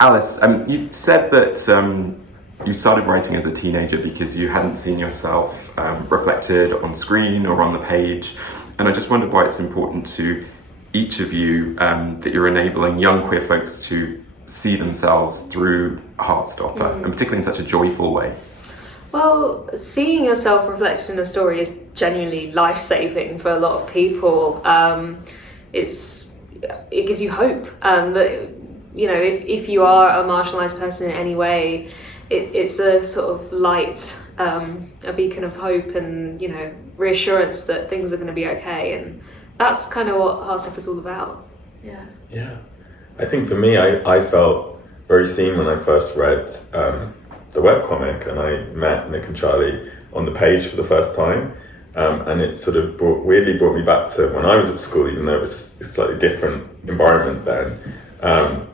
Alice, you said that you started writing as a teenager because you hadn't seen yourself reflected on screen or on the page, and I just wondered why it's important to each of you that you're enabling young queer folks to see themselves through Heartstopper, and particularly in such a joyful way. Well, seeing yourself reflected in a story is genuinely life-saving for a lot of people. It gives you hope that, you know, if you are a marginalised person in any way, it's a sort of light, a beacon of hope and, you know, reassurance that things are going to be okay. And that's kind of what Heartstopper is all about. Yeah. I think for me, I felt very seen when I first read the webcomic, and I met Nick and Charlie on the page for the first time, and it sort of weirdly brought me back to when I was at school, even though it was a slightly different environment then.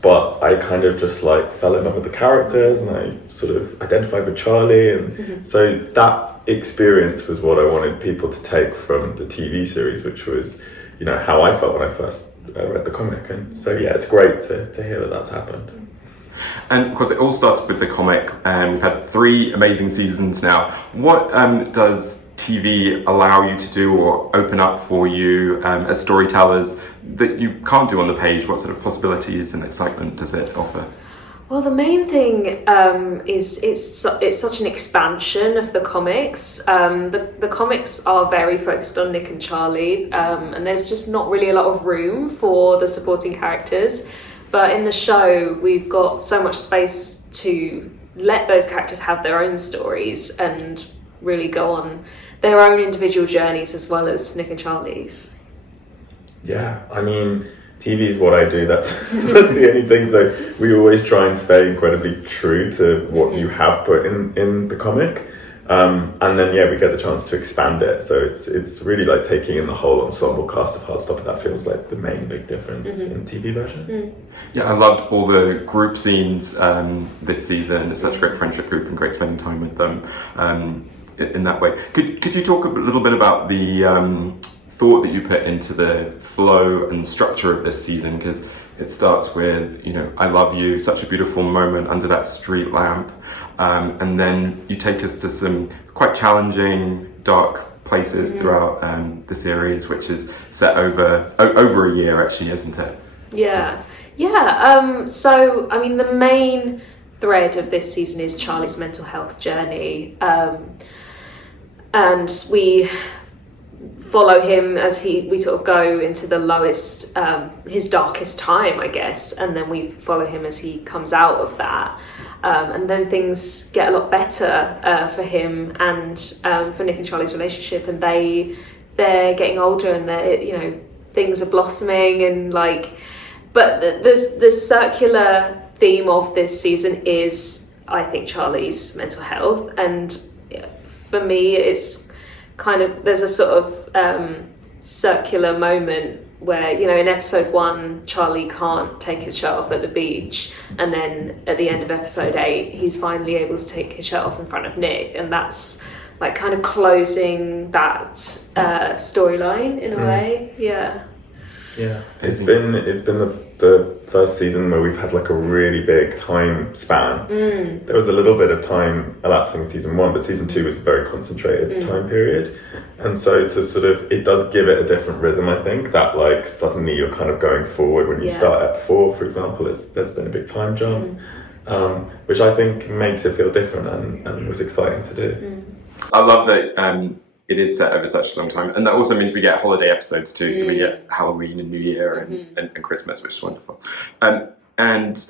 But I kind of just like fell in love with the characters, and I sort of identified with Charlie, and so that experience was what I wanted people to take from the TV series, which was, you know, how I felt when I first read the comic. And so yeah, it's great to hear that that's happened. And of course, it all starts with the comic, and we've had 3 amazing seasons now. What does TV allow you to do or open up for you as storytellers that you can't do on the page? What sort of possibilities and excitement does it offer? Well, the main thing is it's such an expansion of the comics. The comics are very focused on Nick and Charlie, and there's just not really a lot of room for the supporting characters. But in the show, we've got so much space to let those characters have their own stories and really go on their own individual journeys as well as Nick and Charlie's. Yeah, I mean, TV is what I do. That's the only thing. So we always try and stay incredibly true to what you have put in the comic. And then, yeah, we get the chance to expand it. So it's really like taking in the whole ensemble cast of Heartstopper. That feels like the main big difference in the TV version. Yeah, I loved all the group scenes this season. It's such a great friendship group and great spending time with them in that way. Could you talk a little bit about the thought that you put into the flow and structure of this season? Because it starts with, you know, I love you, such a beautiful moment under that street lamp. And then you take us to some quite challenging, dark places throughout the series, which is set over a year, actually, isn't it? Yeah. So, I mean, the main thread of this season is Charlie's mental health journey. And we follow him as we sort of go into the lowest, his darkest time, I guess. And then we follow him as he comes out of that. And then things get a lot better for him and for Nick and Charlie's relationship, and they're getting older, and things are blossoming, and but the circular theme of this season is, I think, Charlie's mental health, and for me it's kind of, there's a sort of circular moment where, in episode 1, Charlie can't take his shirt off at the beach, and then at the end of episode 8, he's finally able to take his shirt off in front of Nick, and that's like kind of closing that storyline in a way. Yeah, it's been the first season where we've had like a really big time span. There was a little bit of time elapsing in season 1, but season 2 was a very concentrated time period, and so to sort of, it does give it a different rhythm. I think that like suddenly you're kind of going forward when you start at 4, for example. There's been a big time jump, which I think makes it feel different and was exciting to do. I love that it is set over such a long time, and that also means we get holiday episodes too, so we get Halloween and New Year and Christmas, which is wonderful. And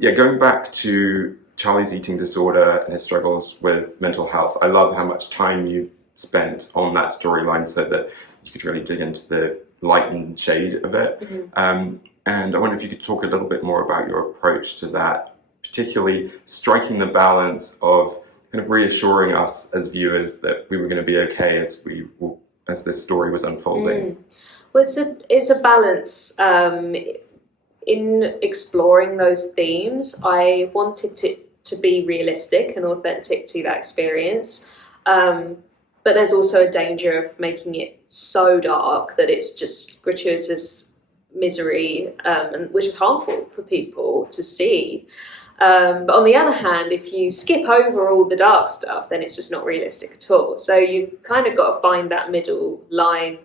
going back to Charlie's eating disorder and his struggles with mental health, I love how much time you spent on that storyline so that you could really dig into the light and shade of it. And I wonder if you could talk a little bit more about your approach to that, particularly striking the balance of kind of reassuring us as viewers that we were going to be okay as this story was unfolding. Well, it's a balance. In exploring those themes, I wanted it to be realistic and authentic to that experience. But there's also a danger of making it so dark that it's just gratuitous misery, and which is harmful for people to see. But on the other hand, if you skip over all the dark stuff, then it's just not realistic at all. So you've kind of got to find that middle line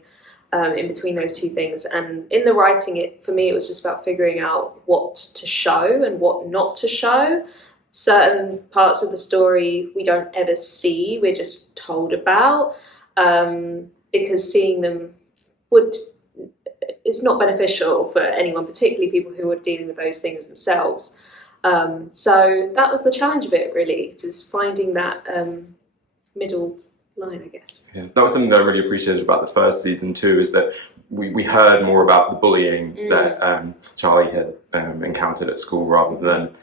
in between those two things. And in the writing, for me, it was just about figuring out what to show and what not to show. Certain parts of the story we don't ever see, we're just told about, because seeing them it's not beneficial for anyone, particularly people who are dealing with those things themselves. So that was the challenge of it, really, just finding that middle line, I guess. Yeah, that was something that I really appreciated about the first season too, is that we heard more about the bullying that Charlie had encountered at school, rather than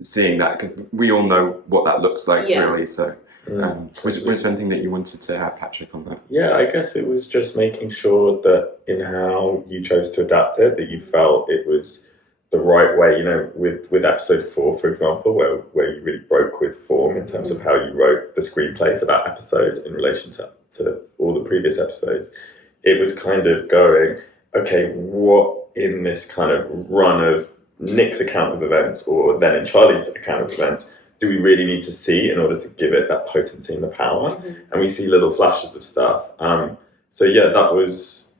seeing that. 'Cause we all know what that looks like, really. So was there anything that you wanted to add, Patrick, on that? Yeah, I guess it was just making sure that in how you chose to adapt it, that you felt it was the right way, you know, with episode 4, for example, where you really broke with form in terms of how you wrote the screenplay for that episode in relation to all the previous episodes. It was kind of going, okay, what in this kind of run of Nick's account of events, or then in Charlie's account of events, do we really need to see in order to give it that potency and the power? And we see little flashes of stuff. So yeah, that was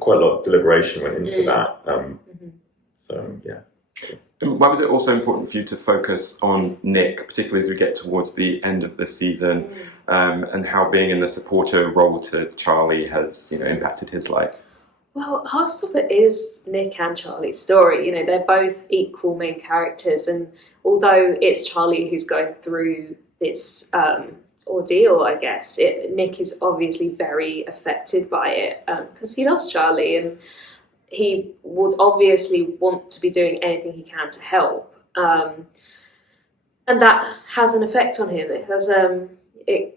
quite a lot of deliberation went into that. So yeah. Why was it also important for you to focus on Nick, particularly as we get towards the end of the season, and how being in the supporter role to Charlie has, you know, impacted his life? Well, Heartstopper is Nick and Charlie's story. You know, they're both equal main characters, and although it's Charlie who's going through this ordeal, I guess, Nick is obviously very affected by it because he loves Charlie, and he would obviously want to be doing anything he can to help. And that has an effect on him. It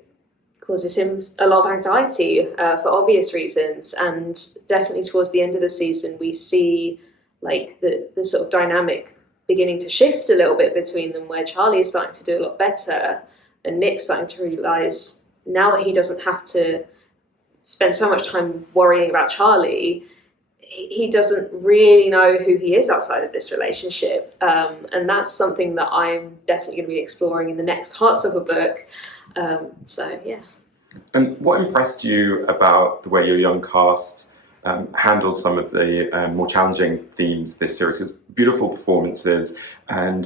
causes him a lot of anxiety for obvious reasons, and definitely towards the end of the season we see like the sort of dynamic beginning to shift a little bit between them, where Charlie is starting to do a lot better and Nick's starting to realise now that he doesn't have to spend so much time worrying about Charlie, he doesn't really know who he is outside of this relationship, and that's something that I'm definitely going to be exploring in the next Heartstopper book. So yeah. And what impressed you about the way your young cast handled some of the more challenging themes this series? Beautiful performances, and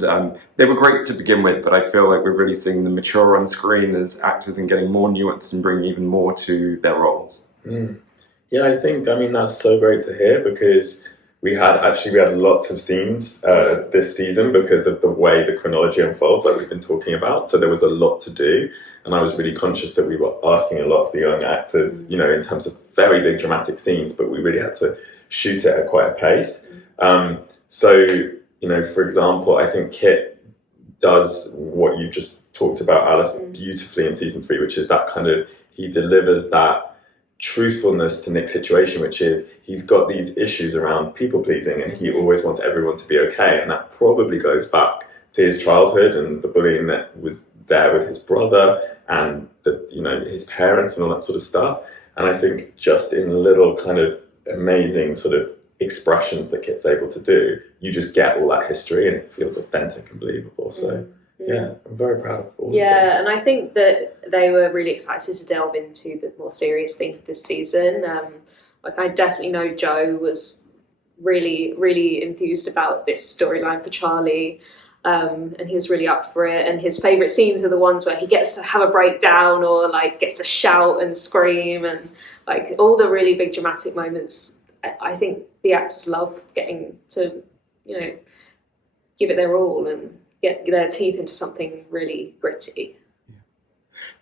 they were great to begin with, but I feel like we're really seeing them mature on screen as actors and getting more nuanced and bringing even more to their roles. Yeah, I mean, that's so great to hear, because we had lots of scenes this season because of the way the chronology unfolds, like we've been talking about. So there was a lot to do, and I was really conscious that we were asking a lot of the young actors, you know, in terms of very big dramatic scenes, but we really had to shoot it at quite a pace. So, you know, for example, I think Kit does what you just talked about, Alice, beautifully in season 3, which is that kind of, he delivers that truthfulness to Nick's situation, which is he's got these issues around people pleasing and he always wants everyone to be okay, and that probably goes back to his childhood and the bullying that was there with his brother and the, you know, his parents and all that sort of stuff. And I think just in little kind of amazing sort of expressions that Kit's able to do, you just get all that history and it feels authentic and believable. So yeah, I'm very proud of all of them. And I think that they were really excited to delve into the more serious things this season. Like, I definitely know Joe was really, really enthused about this storyline for Charlie, and he was really up for it. And his favourite scenes are the ones where he gets to have a breakdown or like gets to shout and scream, and like all the really big dramatic moments. I think the actors love getting to, you know, give it their all and get their teeth into something really gritty.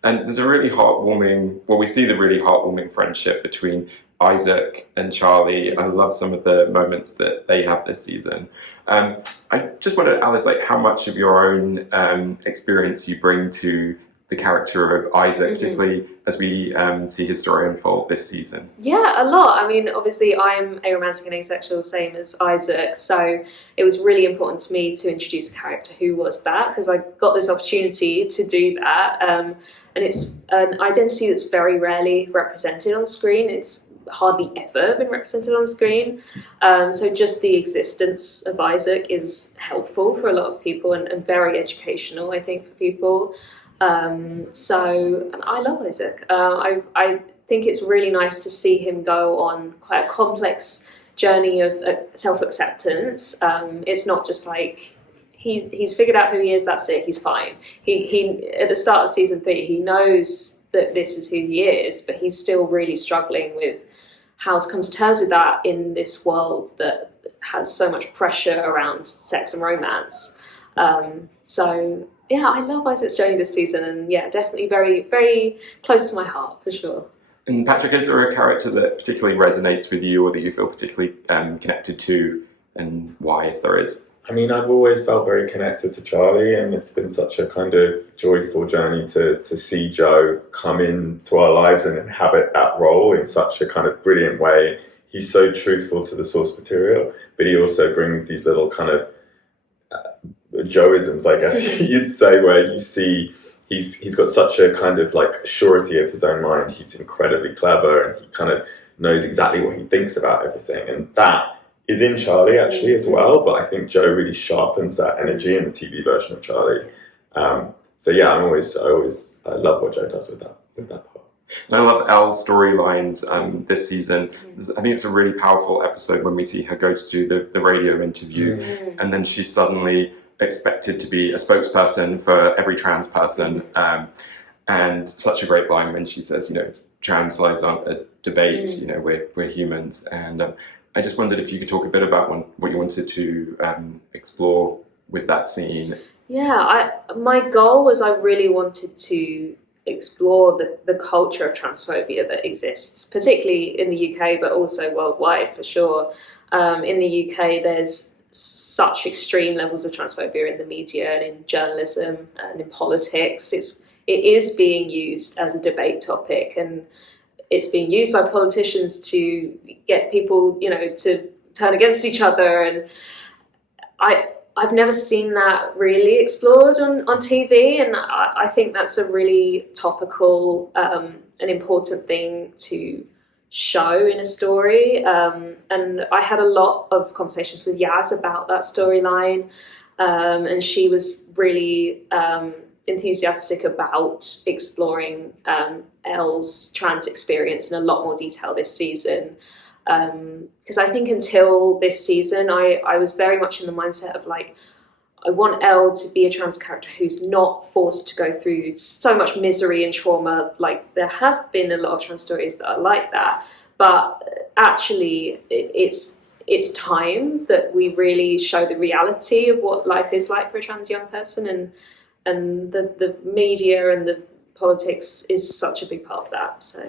And there's a really heartwarming, well, we see the really heartwarming friendship between Isaac and Charlie. I love some of the moments that they have this season. I just wondered, Alice, like how much of your own experience you bring to the character of Isaac, particularly as we see his story unfold this season. Yeah, a lot. I mean, obviously I'm aromantic and asexual, same as Isaac, so it was really important to me to introduce a character who was that, because I got this opportunity to do that, and it's an identity that's very rarely represented on screen. It's hardly ever been represented on screen. So just the existence of Isaac is helpful for a lot of people and very educational, I think, for people. So I love Isaac. I think it's really nice to see him go on quite a complex journey of self-acceptance. It's not just like he's figured out who he is, that's it, he's fine. He at the start of season 3, he knows that this is who he is, but he's still really struggling with how to come to terms with that in this world that has so much pressure around sex and romance. So yeah, I love Isaac's journey this season, and yeah, definitely very, very close to my heart for sure. And Patrick, is there a character that particularly resonates with you or that you feel particularly connected to, and why, if there is? I mean, I've always felt very connected to Charlie, and it's been such a kind of joyful journey to see Joe come into our lives and inhabit that role in such a kind of brilliant way. He's so truthful to the source material, but he also brings these little kind of Joeisms, I guess you'd say, where you see he's got such a kind of like surety of his own mind. He's incredibly clever, and he kind of knows exactly what he thinks about everything, and that is in Charlie actually as well, but I think Joe really sharpens that energy in the TV version of Charlie. So yeah, I love what Joe does with that part. And I love Elle's storylines this season. I think it's a really powerful episode when we see her go to do the radio interview, and then she's suddenly expected to be a spokesperson for every trans person, and such a great line when she says, trans lives aren't a debate, we're humans. And I just wondered if you could talk a bit about what you wanted to explore with that scene. Yeah, my goal was I really wanted to explore the culture of transphobia that exists, particularly in the UK, but also worldwide for sure. In the UK, there's such extreme levels of transphobia in the media and in journalism and in politics. It is being used as a debate topic, and it's being used by politicians to get people, to turn against each other. And I've never seen that really explored on TV, and I think that's a really topical and important thing to show in a story. And I had a lot of conversations with Yaz about that storyline, and she was really enthusiastic about exploring Elle's trans experience in a lot more detail this season. Because I think until this season, I was very much in the mindset of like, I want Elle to be a trans character who's not forced to go through so much misery and trauma. Like, there have been a lot of trans stories that are like that, but actually it's time that we really show the reality of what life is like for a trans young person, and the media and the politics is such a big part of that. So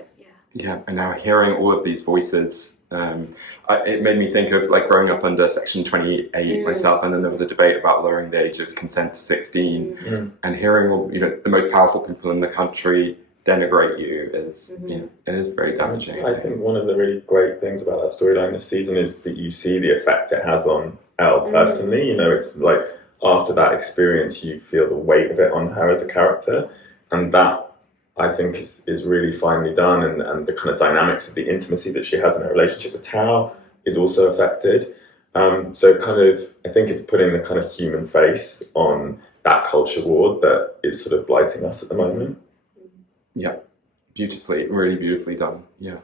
yeah, and now hearing all of these voices, it made me think of like growing up under Section 28 myself, and then there was a debate about lowering the age of consent to 16, and hearing all the most powerful people in the country denigrate you is it is very damaging. I think one of the really great things about that storyline this season is that you see the effect it has on Elle personally. It's like after that experience, you feel the weight of it on her as a character, and that I think is really finely done, and the kind of dynamics of the intimacy that she has in her relationship with Tao is also affected. So kind of, I think it's putting the kind of human face on that culture war that is sort of blighting us at the moment. Yeah, really beautifully done. Yeah.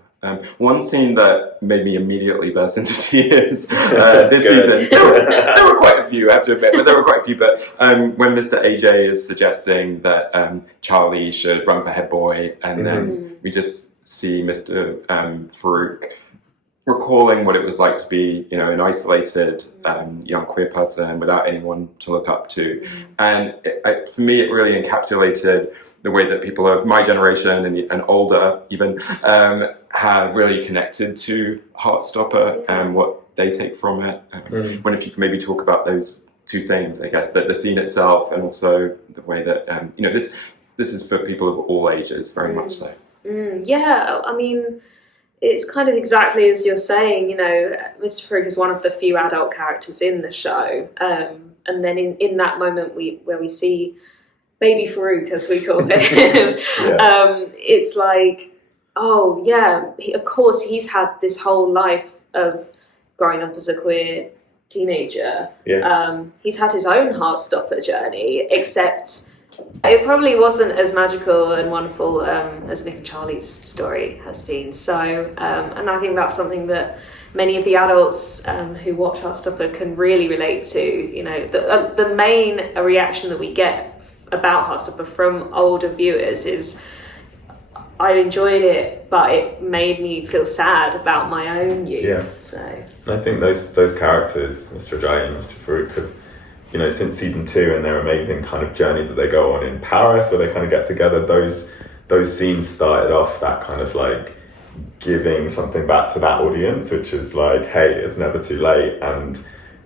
One scene that made me immediately burst into tears this season. There were quite a few, I have to admit, but there were quite a few. But when Mr. AJ is suggesting that Charlie should run for head boy, and then we just see Mr. Farouk recalling what it was like to be, an isolated young queer person without anyone to look up to. And for me, it really encapsulated the way that people of my generation and older even have really connected to Heartstopper and what they take from it. I wonder if you could maybe talk about those two things, I guess, the scene itself and also the way that, this is for people of all ages, very much so. Yeah, I mean, it's kind of exactly as you're saying, Mr. Farouk is one of the few adult characters in the show. And then in that moment where we see Baby Farouk, as we call him, it's like Oh yeah, of course he's had this whole life of growing up as a queer teenager. Yeah. He's had his own Heartstopper journey, except it probably wasn't as magical and wonderful as Nick and Charlie's story has been. So, and I think that's something that many of the adults who watch Heartstopper can really relate to. You know, the main reaction that we get about Heartstopper from older viewers is, I enjoyed it, but it made me feel sad about my own youth. Yeah. So. And I think those characters, Mr. Ajayi and Mr. Farouk, have, you know, since season 2 and their amazing kind of journey that they go on in Paris, where they kind of get together, those scenes started off that kind of like giving something back to that audience, which is like, hey, it's never too late. And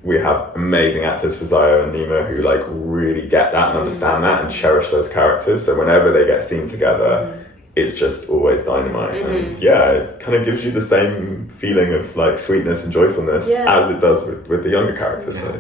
we have amazing actors for Zayo and Nima who like really get that and understand that and cherish those characters. So whenever they get seen together, it's just always dynamite. And yeah, it kind of gives you the same feeling of like sweetness and joyfulness as it does with the younger characters. So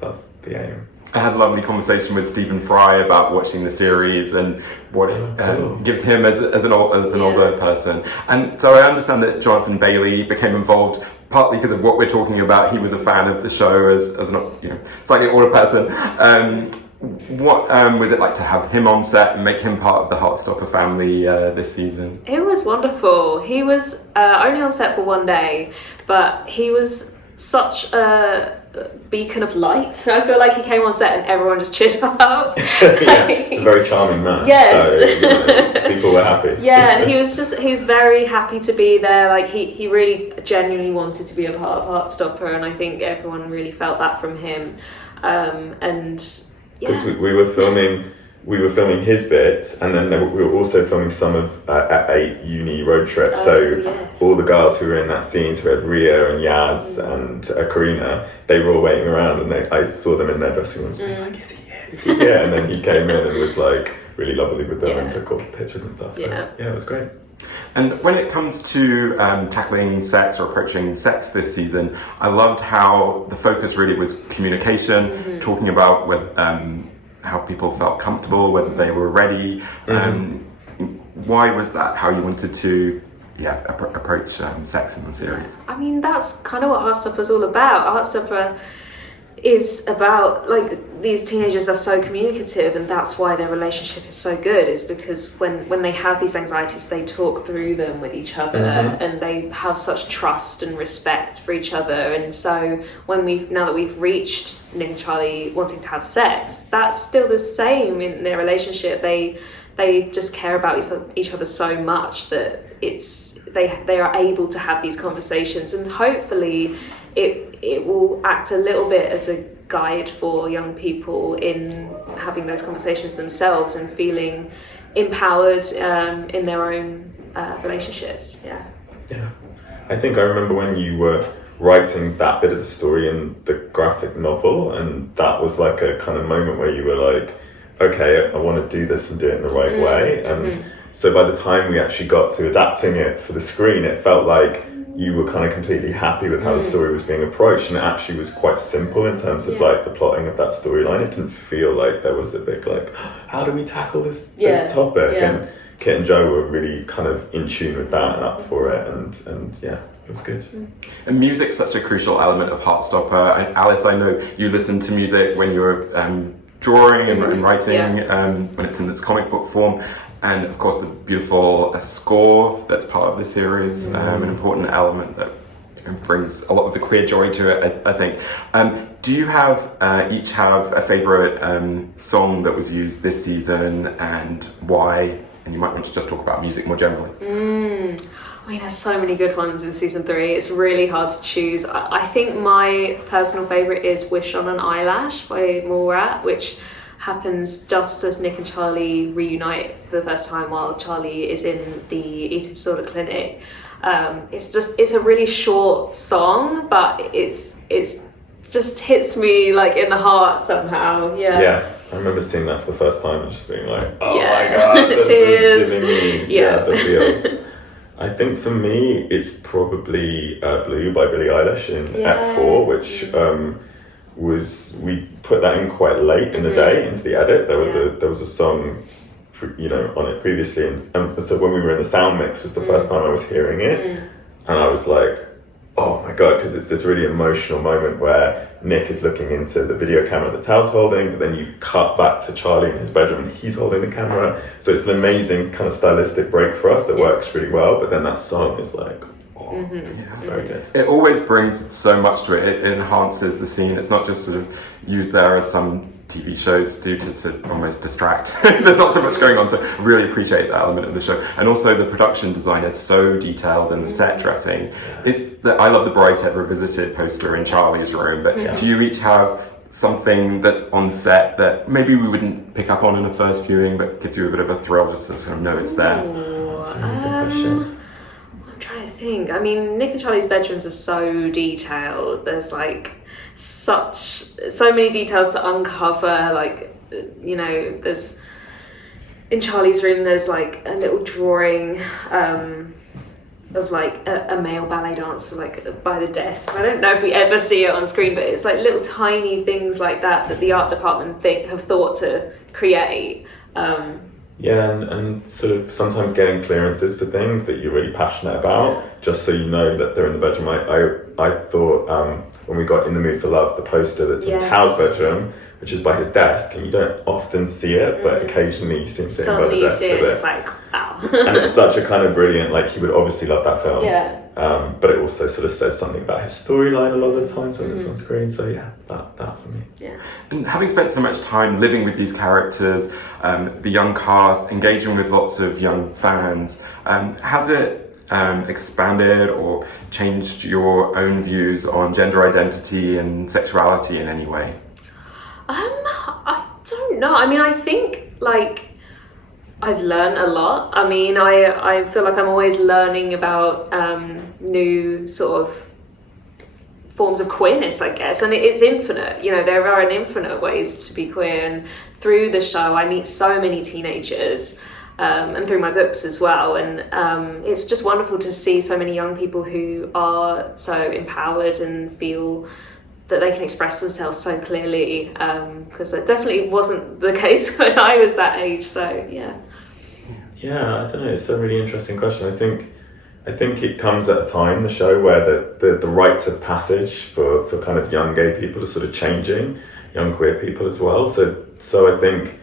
that's the aim. I had a lovely conversation with Stephen Fry about watching the series and what it gives him as an older person. And so I understand that Jonathan Bailey became involved partly because of what we're talking about. He was a fan of the show as an, you know, slightly older person. What was it like to have him on set and make him part of the Heartstopper family this season? It was wonderful. He was only on set for one day, but he was such a beacon of light. I feel like he came on set and everyone just cheered up. Yeah, it's a very charming man. Yes. So, you know, people were happy. Yeah, and he was very happy to be there. Like he really genuinely wanted to be a part of Heartstopper, and I think everyone really felt that from him. Because we were filming his bits, and then we were also filming some of a uni road trip. All the girls who were in that scene, so we had Ria and Yaz and Karina, they were all waiting around, and I saw them in their dressing rooms being like, is he here? Is he here? And then he came in and was like really lovely with them and took all the pictures and stuff. So yeah, it was great. And when it comes to tackling sex or approaching sex this season, I loved how the focus really was communication, talking about how people felt comfortable, whether they were ready. Why was that how you wanted to approach sex in the series? I mean, that's kind of what Heartstopper is all about. Heartstopper is about, like, these teenagers are so communicative, and that's why their relationship is so good, is because when they have these anxieties, they talk through them with each other, and they have such trust and respect for each other. And so now that we've reached Nick and Charlie wanting to have sex, that's still the same in their relationship. They just care about each other so much that they are able to have these conversations, and hopefully it will act a little bit as a guide for young people in having those conversations themselves and feeling empowered in their own relationships. Yeah. I think I remember when you were writing that bit of the story in the graphic novel, and that was like a kind of moment where you were like, okay, I want to do this and do it in the right way. And so by the time we actually got to adapting it for the screen, it felt like you were kind of completely happy with how the story was being approached, and it actually was quite simple in terms of like the plotting of that storyline. It didn't feel like there was a big like, how do we tackle this topic? And Kit and Joe were really kind of in tune with that and up for it, and yeah, it was good. And music's such a crucial element of Heartstopper. And Alice, I know you listen to music when you're drawing and writing, when it's in its comic book form. And of course the beautiful score that's part of the series, an important element that brings a lot of the queer joy to it, I think. Do you each have a favourite song that was used this season, and why? And you might want to just talk about music more generally. I mean, there's so many good ones in season 3. It's really hard to choose. I think my personal favourite is Wish on an Eyelash by Mallrat, which happens just as Nick and Charlie reunite for the first time while Charlie is in the eating disorder clinic. It's a really short song, but it's just hits me like in the heart somehow. Yeah, I remember seeing that for the first time and just being like, oh my god, this tears. is giving me the feels. I think for me it's probably Blue by Billie Eilish in Act 4, which we put that in quite late in the day into the edit. There was a song on it previously, and so when we were in the sound mix was the first time I was hearing it, and I was like, oh my god, because it's this really emotional moment where Nick is looking into the video camera that Tao's holding, but then you cut back to Charlie in his bedroom and he's holding the camera. So it's an amazing kind of stylistic break for us that works really well, but then that song is like, it's very good. It always brings so much to it. It enhances the scene. It's not just sort of used there as some TV shows do to almost distract. There's not so much going on, so I really appreciate that element of the show. And also the production design is so detailed, and the set dressing. I love the Brideshead Revisited poster in Charlie's room, but do you each have something that's on set that maybe we wouldn't pick up on in a first viewing, but gives you a bit of a thrill just to sort of know it's there? That's a really good question. I'm trying to think. I mean, Nick and Charlie's bedrooms are so detailed. There's like so many details to uncover. Like, there's in Charlie's room there's like a little drawing of like a male ballet dancer like by the desk. I don't know if we ever see it on screen, but it's like little tiny things like that the art department have thought to create. And sort of sometimes getting clearances for things that you're really passionate about, just so you know that they're in the bedroom. I thought when we got In the Mood for Love, the poster that's in Tao's bedroom, which is by his desk, and you don't often see it, but occasionally you see him sitting by the desk with it. It's like, wow. And it's such a kind of brilliant, like he would obviously love that film. Yeah. But it also sort of says something about his storyline a lot of the times when it's on screen. So yeah, that for me. Yeah. And having spent so much time living with these characters, the young cast, engaging with lots of young fans, has it expanded or changed your own views on gender identity and sexuality in any way? I don't know. I mean, I think like I've learned a lot. I mean, I feel like I'm always learning about new sort of forms of queerness, I guess, and it's infinite. There are infinite ways to be queer, and through the show I meet so many teenagers, and through my books as well, and it's just wonderful to see so many young people who are so empowered and feel that they can express themselves so clearly, because that definitely wasn't the case when I was that age. So yeah, I don't know, it's a really interesting question. I think it comes at a time, the show, where the rites of passage for kind of young gay people are sort of changing, young queer people as well. So I think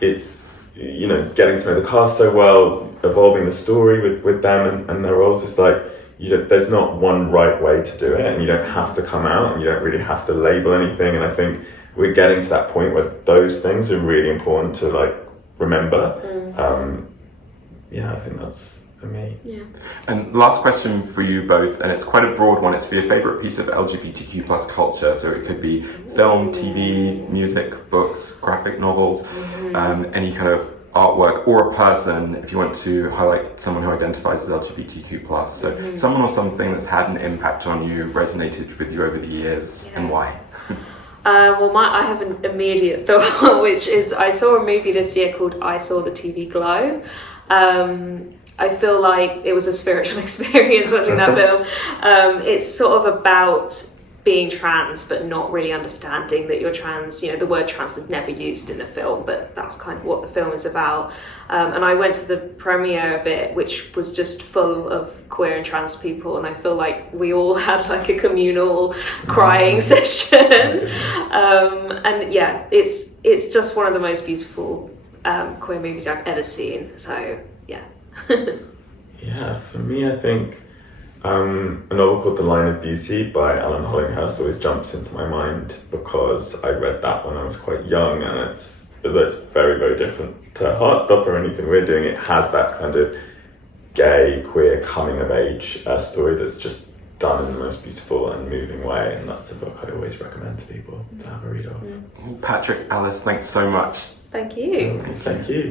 it's, getting to know the cast so well, evolving the story with them and their roles. It's like, there's not one right way to do it, and you don't have to come out, and you don't really have to label anything. And I think we're getting to that point where those things are really important to like remember. I think that's for me. Yeah. And last question for you both, and it's quite a broad one. It's for your favourite piece of LGBTQ plus culture. So it could be film, TV, music, books, graphic novels, any kind of artwork, or a person, if you want to highlight someone who identifies as LGBTQ plus. So someone or something that's had an impact on you, resonated with you over the years, and why? I have an immediate thought, which is I saw a movie this year called I Saw the TV Glow. I feel like it was a spiritual experience watching that film. It's sort of about being trans but not really understanding that you're trans. The word trans is never used in the film, but that's kind of what the film is about. And I went to the premiere of it, which was just full of queer and trans people, and I feel like we all had like a communal crying session. And yeah, it's just one of the most beautiful queer movies I've ever seen. So yeah. Yeah, for me, I think a novel called The Line of Beauty by Alan Hollinghurst always jumps into my mind, because I read that when I was quite young, and it's very, very different to Heartstopper or anything we're doing. It has that kind of gay, queer, coming of age story that's just done in the most beautiful and moving way, and that's the book I always recommend to people to have a read of. Patrick, Alice, thanks so much. Thank you. Thank you.